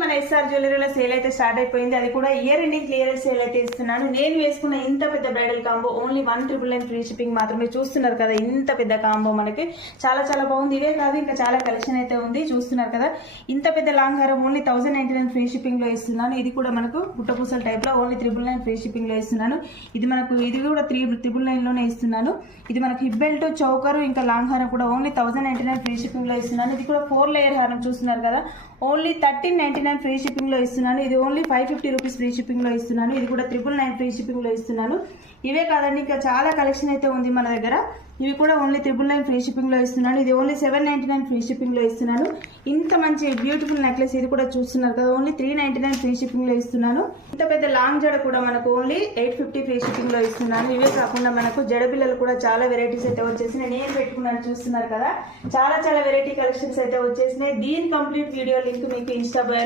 మన SR జ్యువెలరీలో sale అయితే start అయిపోయింది. అది కూడా ఇయర్ ఎండింగ్ క్లియరెన్స్ సేల్ అయితే ఇస్తున్నాను. నేను వేసుకున్న ఇంత పెద్ద bridal combo only 1,999 free shipping మాత్రమే. చూస్తున్నారు కదా ఇంత పెద్ద కాంబో మనకి చాలా చాలా బాగుంది. ఇవే కాదు ఇంకా చాలా కలెక్షన్ అయితే ఉంది. చూస్తున్నారు కదా ఇంత పెద్ద లాంగ్ హారం ఓన్లీ 1,099 ఫ్రీ షిప్పింగ్ లో ఇస్తున్నాను. ఇది కూడా మనకు గుట్టపూసల టైప్ లో ఓన్లీ 999 ఫ్రీ షిప్పింగ్ లో ఇస్తున్నాను. ఇది కూడా 999 లోనే ఇస్తున్నాను. ఇది మనకు హిప్ బెల్ట్ చౌకరు ఇంకా లాంగ్ హారం కూడా ఓన్లీ 1,099 ఫ్రీ షిప్పింగ్ లో ఇస్తున్నాను. ఇది కూడా 4 లేయర్ హారం చూస్తున్నారు కదా ఓన్లీ 1,399 ఫ్రీ షిప్పింగ్ లో ఇస్తున్నాను. ఇది ఓన్లీ 550 రూపీస్ ఫ్రీ షిప్పింగ్ లో ఇస్తున్నాను. ఇది కూడా 999 ఫ్రీ షిప్పింగ్ లో ఇస్తున్నాను. ఇవే కాదండి ఇంకా చాలా కలెక్షన్ అయితే ఉంది మన దగ్గర. ఇవి కూడా ఓన్లీ 999 ఫ్రీ షిప్పింగ్ లో ఇస్తున్నాను. ఇది ఓన్లీ 799 ఫ్రీ షిప్పింగ్ లో ఇస్తున్నాను. ఇంత మంచి బ్యూటిఫుల్ నెక్లెస్ ఇది కూడా చూస్తున్నారు కదా ఓన్లీ 399 ఫ్రీ షిప్పింగ్ లో ఇస్తున్నాను. ఇంత పెద్ద లాంగ్ జడ కూడా మనకు ఓన్లీ 850 ఫ్రీ షిప్పింగ్ లో ఇస్తున్నాను. ఇవే కాకుండా మనకు జడ బిల్లలు కూడా చాలా వెరైటీస్ అయితే వచ్చేసినాయి. నేను పెట్టుకున్నాను చూస్తున్నారు కదా చాలా చాలా వెరైటీ కలెక్షన్స్ అయితే వచ్చేసినాయి. దీని కంప్లీట్ వీడియో లింక్ మీకు ఇన్స్టా